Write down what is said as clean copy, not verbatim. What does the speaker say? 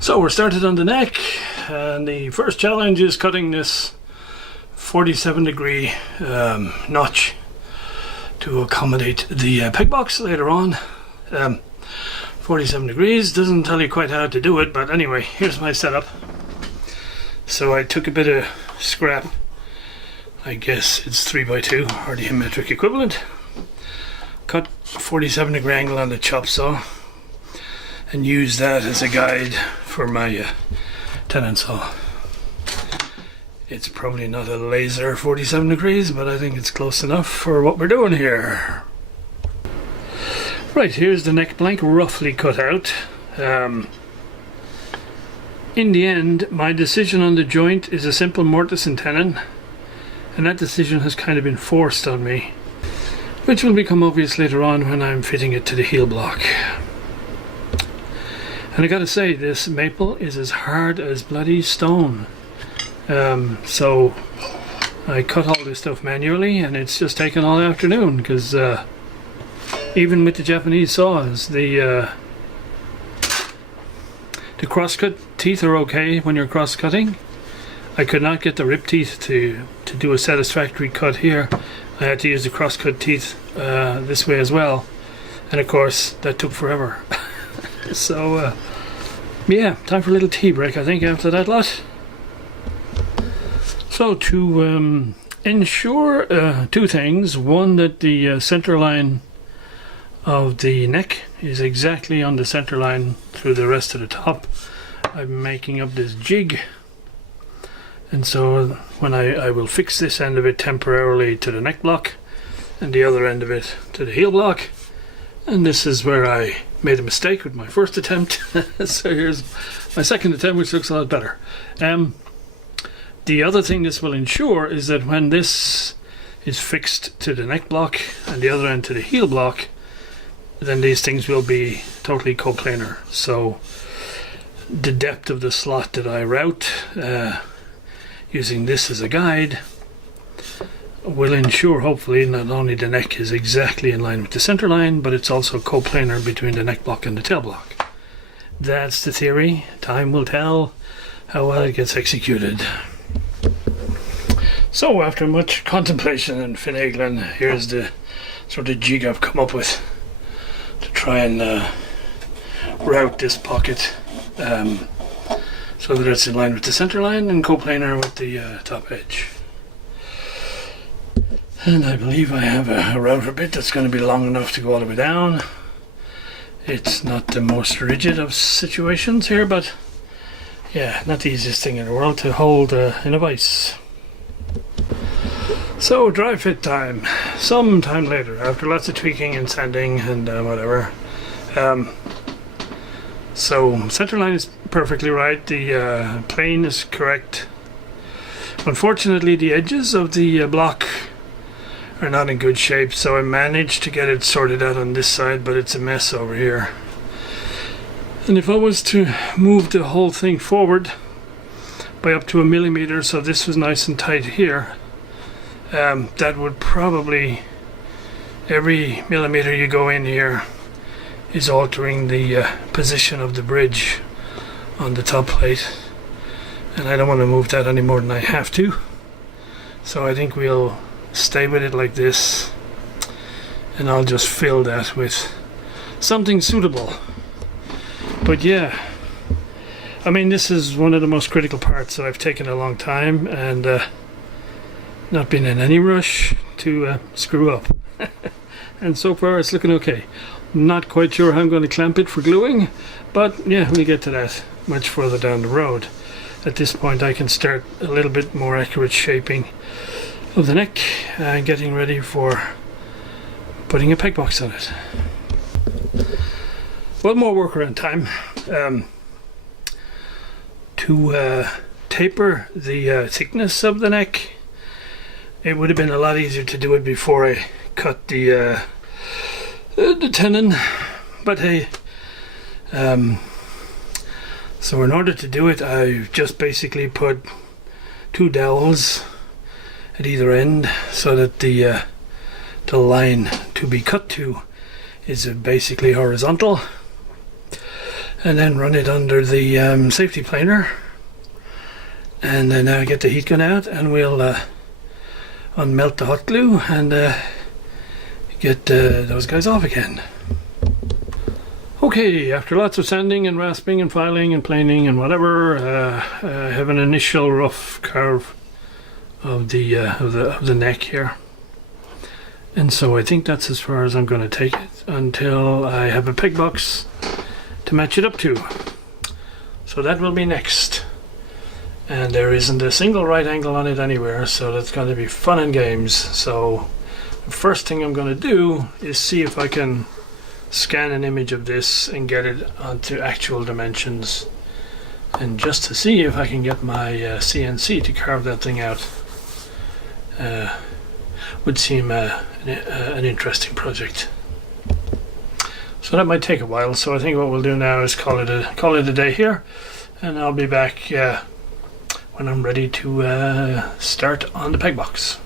So we're started on the neck, and the first challenge is cutting this 47-degree notch to accommodate the peg box later on. 47 degrees doesn't tell you quite how to do it, but anyway, here's my setup. So I took a bit of scrap, I guess it's 3x2 or the metric equivalent, cut a 47-degree angle on the chop saw and use that as a guide for my tenon saw. It's probably not a laser 47 degrees, but I think it's close enough for what we're doing here. Right, here's the neck blank roughly cut out. In the end, my decision on the joint is a simple mortise and tenon, and that decision has kind of been forced on me, which will become obvious later on when I'm fitting it to the heel block. And I gotta say, this maple is as hard as bloody stone. So I cut all this stuff manually, and it's just taken all afternoon, because even with the Japanese saws, the crosscut teeth are okay when you're cross-cutting. I could not get the rip teeth to do a satisfactory cut here. I had to use the crosscut teeth this way as well, and of course that took forever. So yeah, time for a little tea break, I think, after that lot. So to ensure two things: one, that the center line of the neck is exactly on the center line through the rest of the top, I'm making up this jig, and so when I will fix this end of it temporarily to the neck block and the other end of it to the heel block. And this is where I made a mistake with my first attempt. So here's my second attempt, which looks a lot better. The other thing this will ensure is that when this is fixed to the neck block and the other end to the heel block, then these things will be totally coplanar. So the depth of the slot that I route, using this as a guide, will ensure hopefully not only the neck is exactly in line with the center line, but it's also coplanar between the neck block and the tail block. That's the theory. Time will tell how well it gets executed. So after much contemplation and finagling, here's the sort of jig I've come up with to try and route this pocket so that it's in line with the center line and coplanar with the top edge. And I believe I have a router bit that's going to be long enough to go all the way down. It's not the most rigid of situations here, but yeah, not the easiest thing in the world to hold in a vise. So dry fit time, some time later, after lots of tweaking and sanding and whatever. So center line is perfectly right, the plane is correct. Unfortunately, the edges of the block are not in good shape, so I managed to get it sorted out on this side, but it's a mess over here. And if I was to move the whole thing forward by up to 1 millimeter, so this was nice and tight here, that would probably, every millimeter you go in here is altering the position of the bridge on the top plate, and I don't want to move that any more than I have to. So I think we'll stay with it like this, and I'll just fill that with something suitable. But yeah, I mean, this is one of the most critical parts, so I've taken a long time and not been in any rush to screw up. And so far it's looking okay. Not quite sure how I'm going to clamp it for gluing, but yeah, we'll get to that much further down the road. At this point I can start a little bit more accurate shaping of the neck and getting ready for putting a peg box on it. Well, more workaround time. To taper the thickness of the neck, it would have been a lot easier to do it before I cut the tenon, but hey, so in order to do it, I've just basically put 2 dowels at either end so that the line to be cut to is basically horizontal, and then run it under the safety planer, and then get the heat gun out, and we'll unmelt the hot glue and get those guys off again. Okay, after lots of sanding and rasping and filing and planing and whatever, I have an initial rough curve of the neck here, and so I think that's as far as I'm going to take it until I have a peg box to match it up to. So that will be next, and there isn't a single right angle on it anywhere, so that's going to be fun and games. So the first thing I'm going to do is see if I can scan an image of this and get it onto actual dimensions, and just to see if I can get my CNC to carve that thing out. Would seem an interesting project. So that might take a while, so I think what we'll do now is call it a day here, and I'll be back when I'm ready to start on the peg box.